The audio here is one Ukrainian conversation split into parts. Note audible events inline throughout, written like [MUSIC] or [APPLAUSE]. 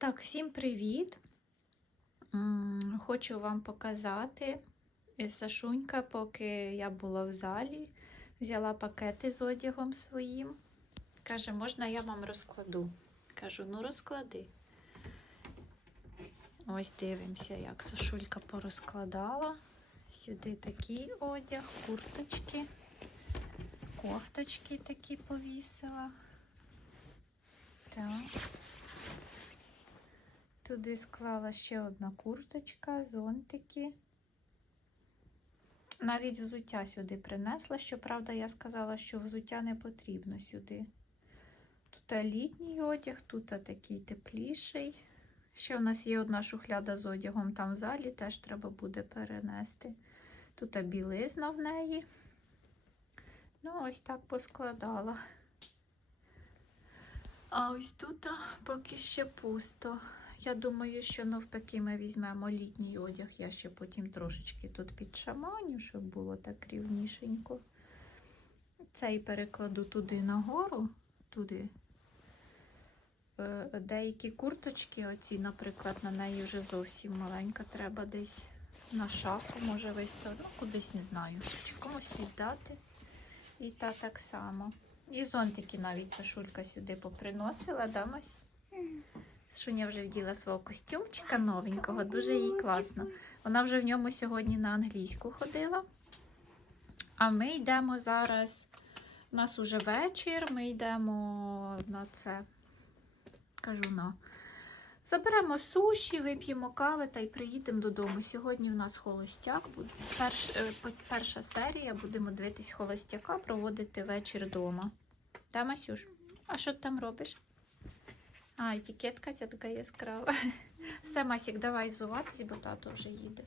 Так, всім привіт! Хочу вам показати. Е, Сашунька, поки я була в залі, взяла пакети з одягом своїм. Каже, можна я вам розкладу? Кажу, ну розклади. Ось дивимося, як Сашулька порозкладала. Сюди такий одяг, курточки, кофточки такі повісила. Так. Туди склала ще одна курточка, зонтики. Навіть взуття сюди принесла. Щоправда, я сказала, що взуття не потрібно сюди. Тут літній одяг, тут такий тепліший. Ще у нас є одна шухляда з одягом там в залі, теж треба буде перенести. Тут білизна в неї. Ну, ось так поскладала. А ось тут поки ще пусто. Я думаю, що навпаки ми візьмемо літній одяг. Я ще потім трошечки тут підшаманю, щоб було так рівнішенько. Цей перекладу туди нагору, туди. Е, Деякі курточки, оці, наприклад, на неї вже зовсім маленька, треба десь на шафу, може виставити, ну, кудись не знаю, чи комусь віддати. І та так само. І зонтики навіть Сашулька сюди поприносила, да, Мась? Шуня вже вділа свого костюмчика новенького, дуже їй класно. Вона вже в ньому сьогодні на англійську ходила. А ми йдемо зараз. У нас уже вечір, ми йдемо на це. Кажу на. Заберемо суші, вип'ємо кави та й приїдемо додому. Сьогодні в нас холостяк. Перш, е, перша серія. Будемо дивитись холостяка, проводити вечір вдома. Та, Масюш? А що ти там робиш? А, етикетка ця така яскрава. Все, [LAUGHS] Масік, давай взуватись, бо тато вже їде.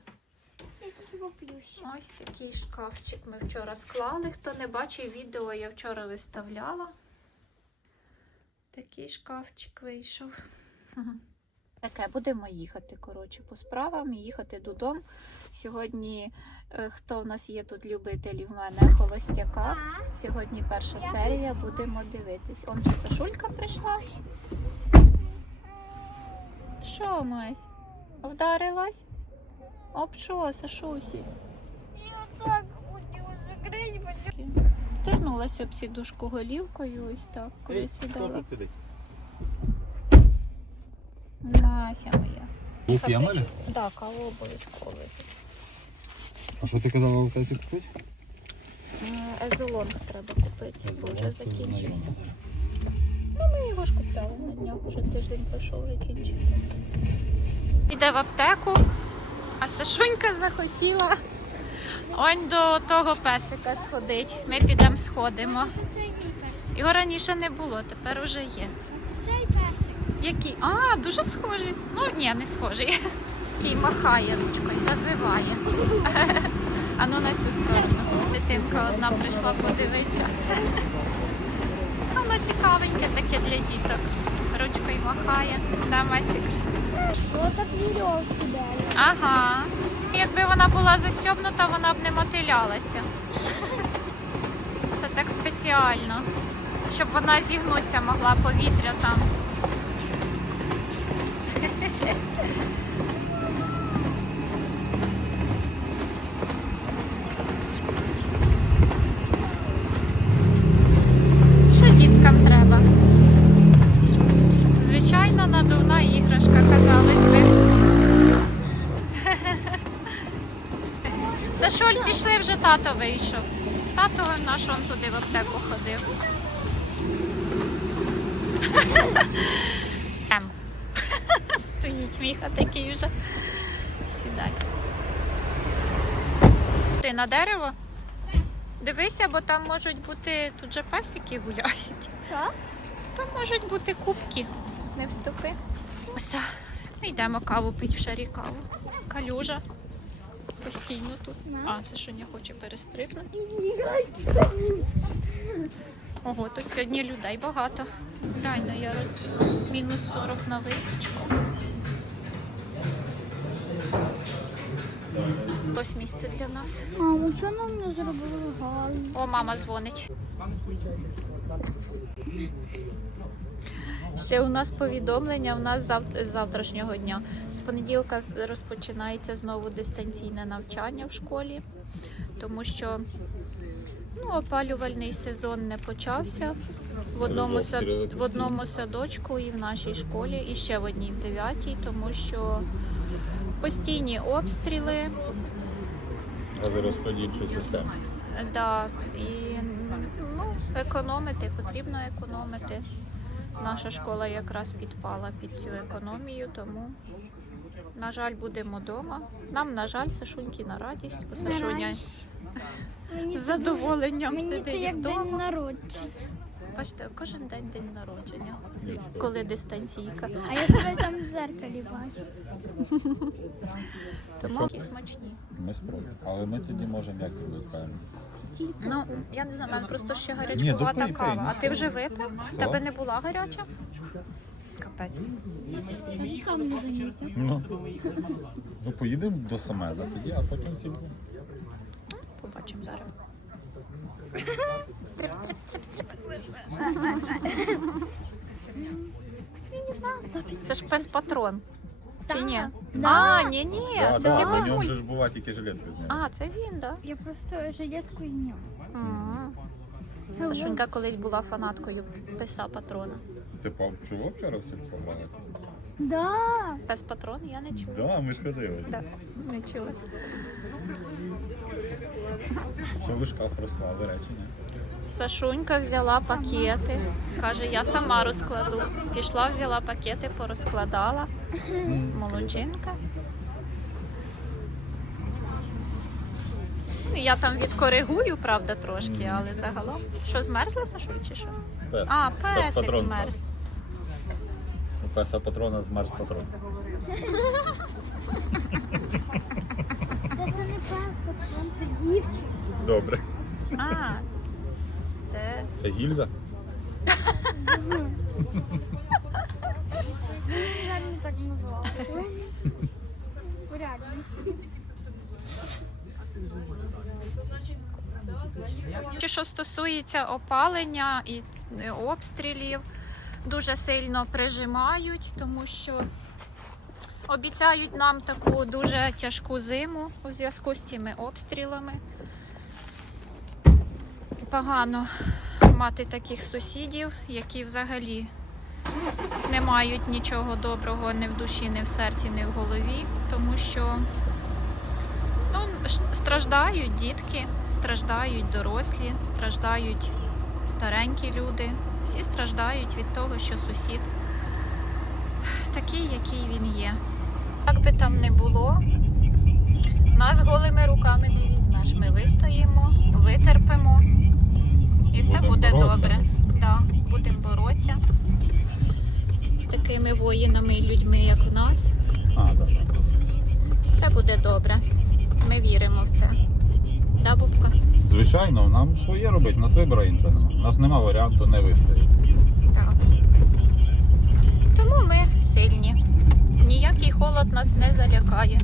Я тільки поп'юся. Ось такий шкафчик ми вчора склали. Хто не бачив відео, я вчора виставляла. Такий шкафчик вийшов. [LAUGHS] Таке, будемо їхати, коротше, по справам і їхати додому. Сьогодні, е, хто в нас є тут любителі в мене холостяка. Сьогодні перша серія, будемо дивитись. Он чи Сашулька прийшла? Що, Мась? Вдарилась? Об що, Сашусі? Я так хотіла закрити, бо Тернулася об сідушку голівкою, ось так, коли Ей, хто сідала. тут сидить? Мася моя. Ух, я мене? Так, каву обов'язково. А що ти казала в купити? Езолонг треба купити, бо вже закінчився. Ну, його ж купляли на днях, вже тиждень пройшов, вже кінчився. Іде в аптеку, а Сашунька захотіла он до того песика сходить. Ми підемо сходимо. Його раніше не було, тепер уже є. Це цей песик. Який? А, дуже схожий. Ну, ні, не схожий. Тій махає ручкою, зазиває. [LAUGHS] А ну на цю сторону. Дитинка одна прийшла подивитися. Цікавеньке таке для діток. Ручкою махає. Да, Масік? Ось так вірьовки дали. Ага. Якби вона була застібнута, вона б не мотилялася. Це так спеціально. Щоб вона зігнутися могла повітря там. Що діткам треба? Звичайно, надувна іграшка, казалось би. [LAUGHS] Сашоль, пішли вже тато вийшов. Тато наш он туди в аптеку ходив. [LAUGHS] Ем. Стоїть міха такий вже. Сідай. Ти на дерево? Дивися, бо там можуть бути, тут же песики гуляють. Що? Там можуть бути кубки. Не вступи. Все. Ми йдемо каву пити в шарі каву. Калюжа. Постійно тут. А, Сашуня хоче перестрибнути. Ого, тут сьогодні людей багато. Ну я роз... мінус 40 на випічку. Ось місце для нас. Мамо, що нам не зробили галю? О, мама дзвонить. Ще у нас повідомлення. У нас зав- з завтрашнього дня. З понеділка розпочинається знову дистанційне навчання в школі, тому що ну, опалювальний сезон не почався. В одному, сад... в одному садочку і в нашій школі, і ще в одній в дев'ятій, тому що постійні обстріли, Газорозподільчу систему. Так, і ну, економити, потрібно економити. Наша школа якраз підпала під цю економію, тому, на жаль, будемо вдома. Нам, на жаль, Сашуньки на радість, бо Сашуня з це задоволенням Мені це сидить як день вдома. народження. Бачите, кожен день день народження, коли дистанційка. А я себе там в зеркалі бачу. Тому які смачні. Ми спробуємо. Але ми тоді можемо як зробити правильно? Ну, я не знаю, в мене просто ще гарячкувата допий, кава. А ти вже випив? В тебе не була гаряча? Капець. Та він не замітив. Ну, ну поїдемо до Самеда тоді, а потім всі будемо. Побачимо зараз. Стрип, стрип, стрип, стрип. Це ж пес патрон. Чи ні? Да. А, ні, ні, Да, це да, на ньому же ж бува тільки жилетку зняли. А, це він, так? Я просто жилетку зняв. Да? Сашунька колись була фанаткою песа патрона. Ти пав- чув вчора в сільпо гратися? Да. Пес патрон я не чула. Да, ми ж ходили. Да, не чула. Що ви шкаф розклали речі, ні? Сашунька взяла пакети. Каже, я сама розкладу. Пішла, взяла пакети, порозкладала. Молодчинка. Ну, Я там відкоригую, правда, трошки, але загалом. Що, змерзла Сашуль чи що? Пес. А, Пес песик патрон. змерз. У песа патрона змерз патрон. [LAUGHS] Паспорт, це дівчина. Добре. А, це Це гільза? Я не так назвала. Порядник. Чи що стосується опалення і обстрілів, дуже сильно прижимають, тому що обіцяють нам таку дуже тяжку зиму у зв'язку з цими обстрілами. Погано мати таких сусідів, які взагалі не мають нічого доброго ні в душі, ні в серці, ні в голові, тому що Ну, страждають дітки, страждають дорослі, страждають старенькі люди. Всі страждають від того, що сусід такий, який він є. Як би там не було, нас голими руками не візьмеш. Ми вистоїмо, витерпимо і все буде добре. Да, будемо боротися з такими воїнами і людьми, як у нас. Все буде добре. Ми віримо в це. Да, Бубка? Звичайно, нам своє робити, нас вибору іншого. У нас нема варіанту не вистояти. Так. Тому ми сильні. Ніякий холод нас не залякає.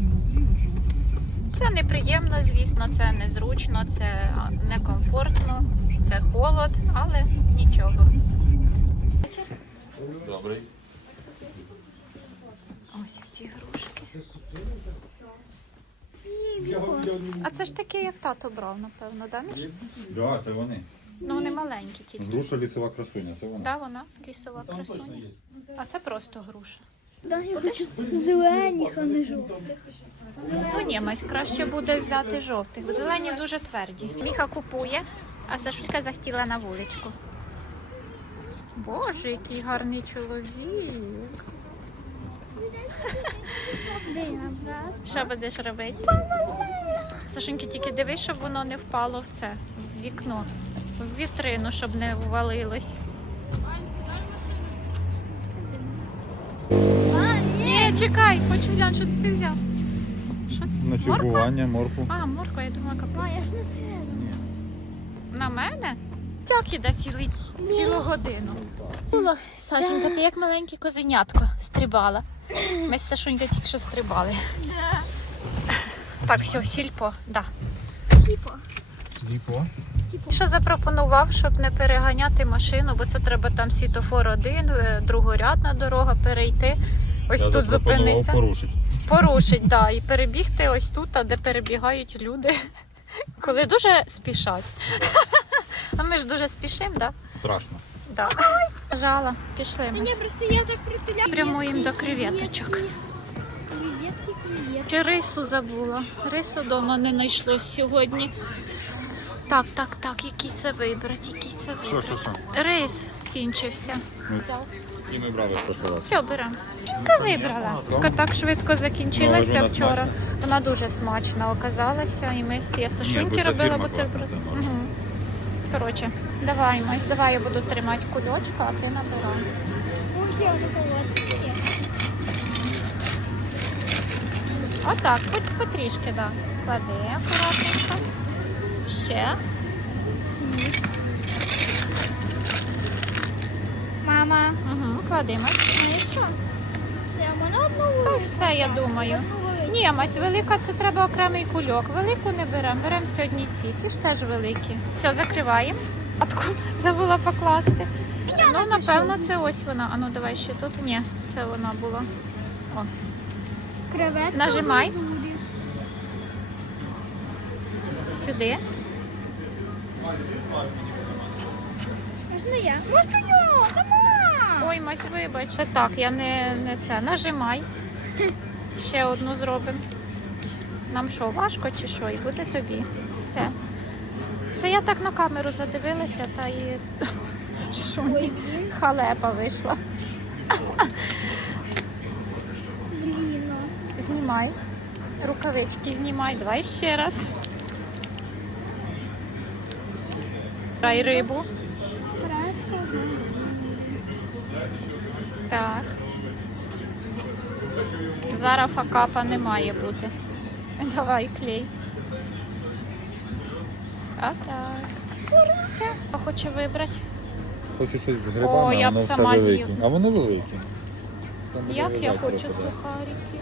Це неприємно, звісно, це незручно, це некомфортно, це холод, але нічого. Добрий. Ось ці грушки. А це ж таке, як тато брав, напевно, да? Міс? Да, це вони. Ну, вони маленькі тільки. Груша лісова красуня, це вони. Да, вона лісова красуня. А це просто груша. Да, я хочу зелених, а не жовтих. Ну ні, Мась, краще буде взяти жовтих. Зелені дуже тверді. Міха купує, а Сашулька захотіла на вуличку. Боже, який гарний чоловік. Що будеш робити? Сашуньки, тільки дивись, щоб воно не впало в це, в вікно, в вітрину, щоб не ввалилось. Чекай, хочу глянути, що це ти взяв. Що це? На чергування, морку. А, морква, я думала А, капуста. На мене? Так іде цілий, цілу годину. Було, Сашенька, ти як маленьке козенятко стрибала. Ми з Сашунькою тільки що стрибали. Так, все, сільпо, да. Сіпо. Сліпо. Що запропонував, щоб не переганяти машину, бо це треба там світофор один, е, другорядна дорога перейти. Ось Я тут запропонував зупиниться. порушити. Порушить, да, і перебігти ось тут, а де перебігають люди, [LAUGHS] коли дуже спішать. [LAUGHS] А ми ж дуже спішимо, да? Страшно. Да. Жала, пішли ми. Ні, просто я так притуляю. Прямуємо до креветочок. Креветки, креветки. Чи рису забула? Рису вдома не знайшлось сьогодні. Так, так, так, який це вибрати, який це Що, вибрати. що, що? Рис кінчився. І ми брали прошлий раз. Все, беремо. Яка вибрала? Яка так швидко закінчилася Ну, вчора. Вона дуже смачна оказалася. І ми з Сашуньки бо це бутерброд. Угу. Коротше, давай, Мась, давай я буду тримати кульочка, а ти набирай. Отак, хоч потрішки, так. Да. Клади акуратненько. Ще. Мама, Угу. Клади, Мась. ну і що? Та все, я думаю. Ні, Мась, велика це треба окремий кульок. Велику не беремо, беремо сьогодні ці. Ці ж теж великі. Все, закриваємо. Атку забула покласти. ну, напевно, це ось вона. А ну давай ще тут. Ні, це вона була. О. Креветка. Нажимай. Сюди. Можна я? Можна я? Сама. Ой, вибач. Так, я не, не це. Нажимай. Ще одну зробимо. Нам що, важко чи що? І буде тобі. Все. Це я так на камеру задивилася, та і що ні, халепа вийшла. Знімай. Рукавички знімай. Давай ще раз. Брай рибу. Так. Зараз факапа не має бути. Давай клей. А так. Все. Хто хоче вибрати? Хочу щось з О, я б воно все сама велике. з'їла. А вони великі. Там Як я хочу буде. сухарики.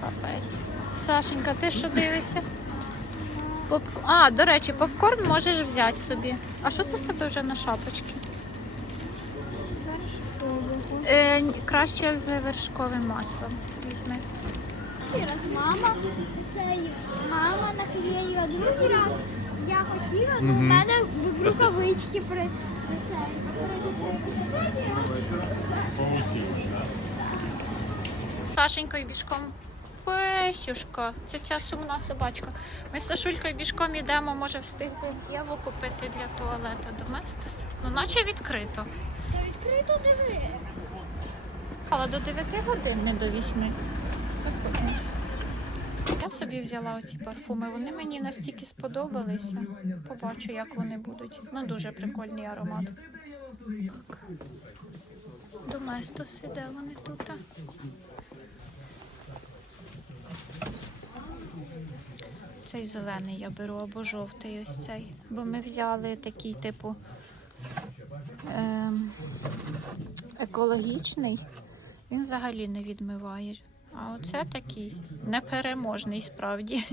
Капець. Сашенька, ти що дивишся? Поп... А, до речі, попкорн можеш взяти собі. А що це в тебе вже на шапочці? Е, краще з вершковим маслом. Візьми. Ще раз мама. Це мама наклеїла другий раз. Я хотіла, але в мене в рукавички при, при цей. Сашенькою бішком. Пехюшка, це ця сумна собачка. Ми з Сашулькою бішком йдемо, може встигли Єву купити для туалета Доместос. Ну, наче відкрито. Та відкрито диви. Але до 9 годин, не до 8. Заходимось. Я собі взяла оці парфуми. Вони мені настільки сподобалися. Побачу, як вони будуть. Ну, дуже прикольний аромат. Доместоси, де вони тут? Цей зелений я беру або жовтий ось цей. Бо ми взяли такий, типу, ем, екологічний. Він взагалі не відмиває. А оце такий непереможний справді.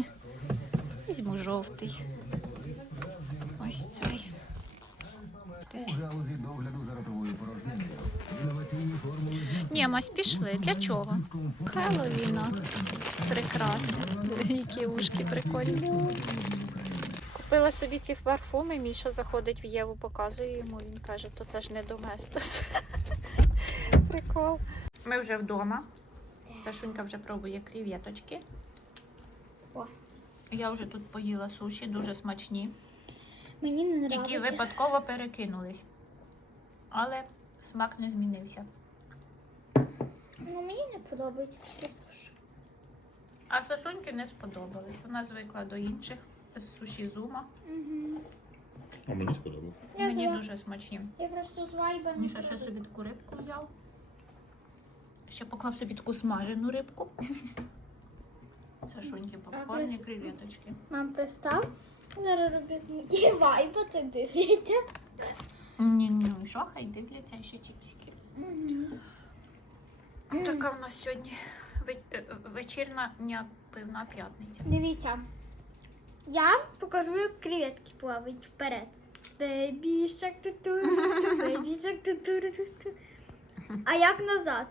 [LAUGHS] Візьму жовтий. Ось цей. Ні, Мась, пішли. Для чого? Хеллоуіна. Прикраси. Які ушки прикольні. Купила собі ці парфуми. Міша заходить в Єву, показує йому. Він каже, то це ж не доместос. [LAUGHS] Прикол. Ми вже вдома. Сашунька вже пробує крів'яточки. Я вже тут поїла суші, дуже смачні. Мені не Тільки випадково перекинулись. Але смак не змінився. Ну, мені не подобається. А Сашуньки не сподобались. Вона звикла до інших з суші зума. Угу. А мені сподобалось. Мені дуже смачні. Я просто з вайбом. Міша ще собі таку рибку взяв. Ще поклав собі таку смажену рибку. Сашуньки попкорн і креветочки. Мам, пристав. Зараз робітники вайба це дивиться. Ні, ні, що, хай дивляться ще чіпсики. Така в нас сьогодні ве- е, вечірня дня пивна п'ятниця. Дивіться. Я покажу, як креветки плавають вперед. Бейбі шак ту ту ту А як назад?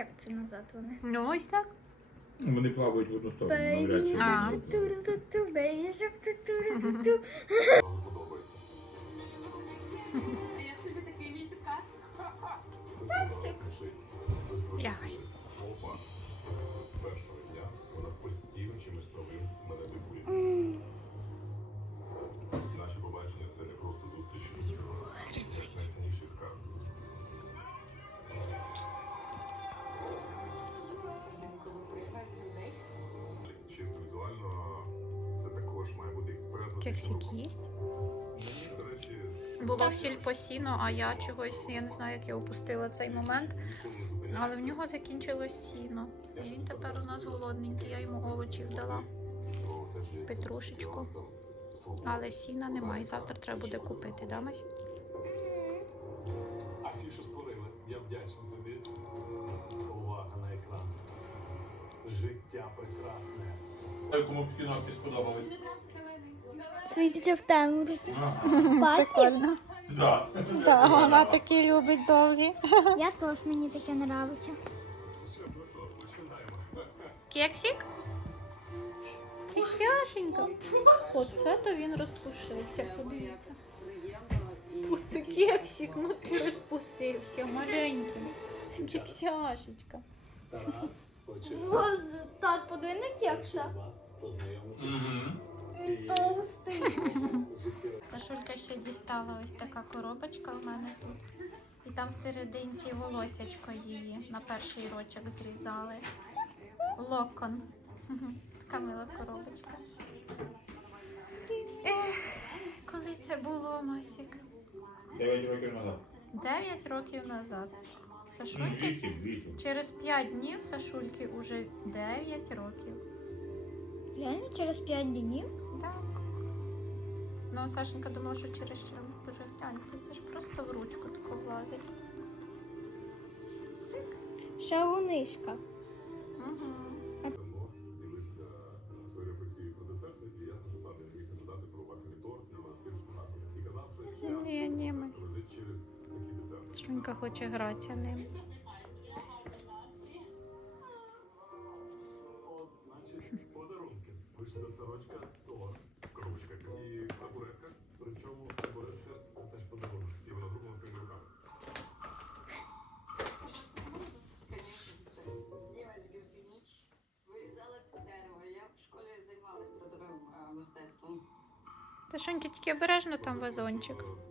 Як це назад вони? Ну, ось так. Вони плавають в одну сторону, навряд чи. А. [LAUGHS] Кексик їсть. Було в сільпосіно, а я чогось, я не знаю, як я опустила цей момент. Але в нього закінчилось сіно. І він тепер у нас голодненький. Я йому овочів дала. Петрушечку. Але сіна немає. Завтра треба буде купити, да, Мась? Афішу створили. Я вдячний тобі. Увага на екран. Життя прекрасне. Кому кіноки сподобались? Світиться в темряві. Ага. Прикольно. Да. Так, вона такі любить довгі. Я теж мені таке подобається. Кексик? Кисяшенька. Оце то він розпушився, подивіться. Оце кексик, ну ти розпусився, маленький. Кексяшечка. Тарас хоче тат, подивись на кекса. вас життєвою. Сашулька [LAUGHS] ще дістала ось така коробочка в мене тут. І там всерединці волосячко її на перший рочок зрізали. Локон. [LAUGHS] Така мила коробочка. Ех, коли це було, Масік? 9 років назад. Дев'ять років назад. Сашульки 8, 8. через 5 днів Сашульки уже 9 років. Реально через 5 днів? Так. Ну, Сашенька думала, що через що Боже, гляньте, це ж просто в ручку тако влазить. Цикс. Шалунишка. Угу. Давно дивився свої рефлексії про десерти, і Вийшла сорочка, коробочка і табуретка. Причому табуретка це теж подарунок. І вона зроблена своїми руками. Всю це дерево. Я в школі займалася трудовим е, мистецтвом. Сашеньки, тільки обережно там вазончик. Що